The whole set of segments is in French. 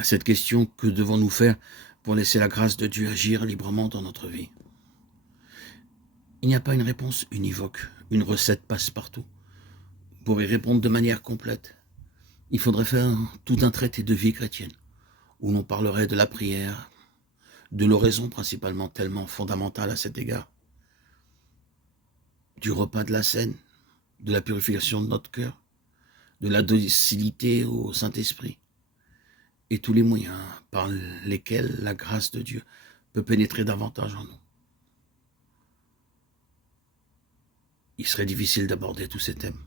À cette question, que devons-nous faire pour laisser la grâce de Dieu agir librement dans notre vie? Il n'y a pas une réponse univoque, une recette passe-partout. Pour y répondre de manière complète, il faudrait faire tout un traité de vie chrétienne, où l'on parlerait de la prière, de l'oraison principalement tellement fondamentale à cet égard, du repas de la scène, de la purification de notre cœur, de la docilité au Saint-Esprit, et tous les moyens par lesquels la grâce de Dieu peut pénétrer davantage en nous. Il serait difficile d'aborder tous ces thèmes.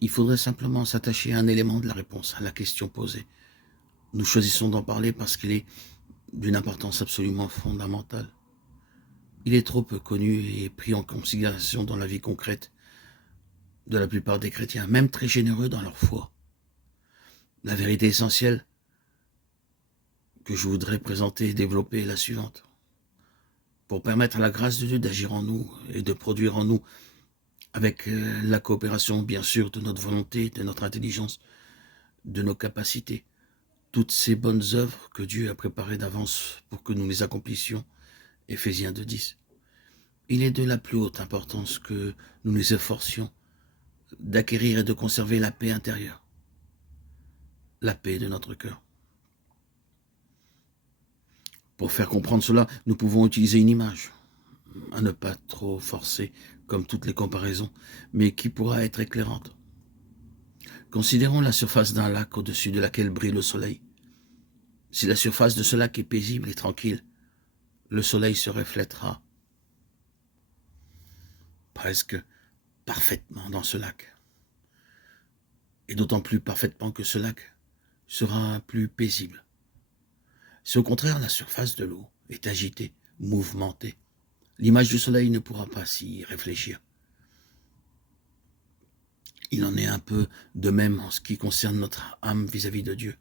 Il faudrait simplement s'attacher à un élément de la réponse à la question posée. Nous choisissons d'en parler parce qu'il est d'une importance absolument fondamentale. Il est trop peu connu et pris en considération dans la vie concrète de la plupart des chrétiens, même très généreux dans leur foi. La vérité essentielle que je voudrais présenter et développer est la suivante. Pour permettre à la grâce de Dieu d'agir en nous et de produire en nous, avec la coopération bien sûr de notre volonté, de notre intelligence, de nos capacités, toutes ces bonnes œuvres que Dieu a préparées d'avance pour que nous les accomplissions, Éphésiens 2:10. Il est de la plus haute importance que nous nous efforcions d'acquérir et de conserver la paix intérieure, la paix de notre cœur. Pour faire comprendre cela, nous pouvons utiliser une image, à ne pas trop forcer comme toutes les comparaisons, mais qui pourra être éclairante. Considérons la surface d'un lac au-dessus de laquelle brille le soleil. Si la surface de ce lac est paisible et tranquille, le soleil se reflètera presque parfaitement dans ce lac. Et d'autant plus parfaitement que ce lac sera plus paisible. Si au contraire la surface de l'eau est agitée, mouvementée, l'image du soleil ne pourra pas s'y réfléchir. Il en est un peu de même en ce qui concerne notre âme vis-à-vis de Dieu.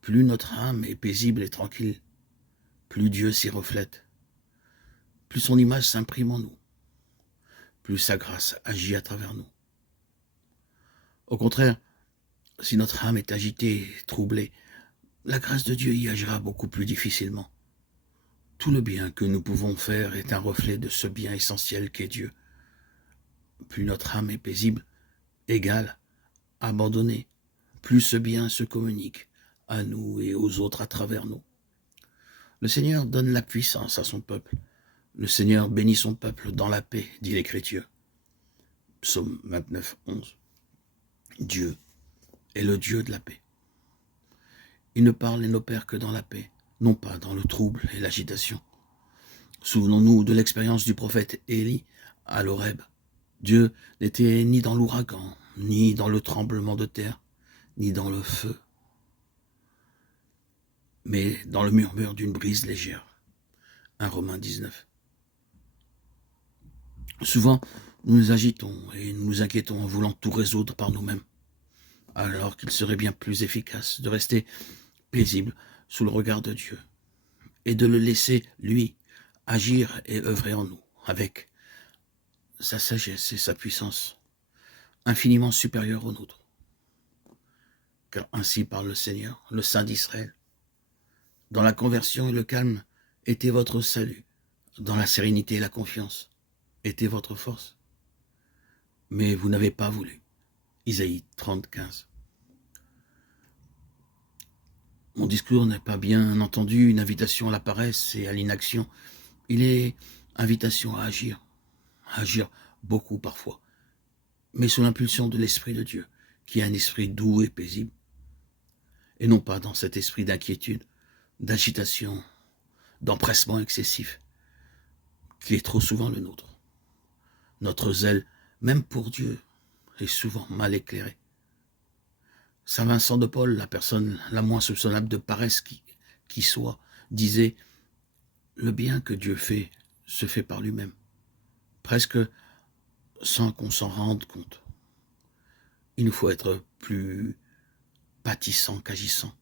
Plus notre âme est paisible et tranquille, plus Dieu s'y reflète, plus son image s'imprime en nous, plus sa grâce agit à travers nous. Au contraire, si notre âme est agitée, troublée, la grâce de Dieu y agira beaucoup plus difficilement. Tout le bien que nous pouvons faire est un reflet de ce bien essentiel qu'est Dieu. Plus notre âme est paisible, égale, abandonnée, plus ce bien se communique à nous et aux autres à travers nous. Le Seigneur donne la puissance à son peuple. Le Seigneur bénit son peuple dans la paix, dit l'Écriture. Psaume 29, 11. Dieu est le Dieu de la paix. Il ne parle et n'opère que dans la paix, non pas dans le trouble et l'agitation. Souvenons-nous de l'expérience du prophète Élie à l'Horeb. Dieu n'était ni dans l'ouragan, ni dans le tremblement de terre, ni dans le feu, mais dans le murmure d'une brise légère. 1 Romains 19. Souvent, nous nous agitons et nous nous inquiétons en voulant tout résoudre par nous-mêmes, alors qu'il serait bien plus efficace de rester paisible sous le regard de Dieu et de le laisser, lui, agir et œuvrer en nous avec sa sagesse et sa puissance infiniment supérieure aux nôtres. Car ainsi parle le Seigneur, le Saint d'Israël. Dans la conversion et le calme était votre salut, dans la sérénité et la confiance était votre force. Mais vous n'avez pas voulu. Isaïe 30, 15. Mon discours n'est pas bien entendu une invitation à la paresse et à l'inaction. Il est invitation à agir beaucoup parfois, mais sous l'impulsion de l'Esprit de Dieu, qui est un esprit doux et paisible, et non pas dans cet esprit d'inquiétude, d'agitation, d'empressement excessif, qui est trop souvent le nôtre. Notre zèle, même pour Dieu, est souvent mal éclairé. Saint Vincent de Paul, la personne la moins soupçonnable de paresse qui soit, disait « Le bien que Dieu fait se fait par lui-même », presque sans qu'on s'en rende compte. Il nous faut être plus pâtissant qu'agissant.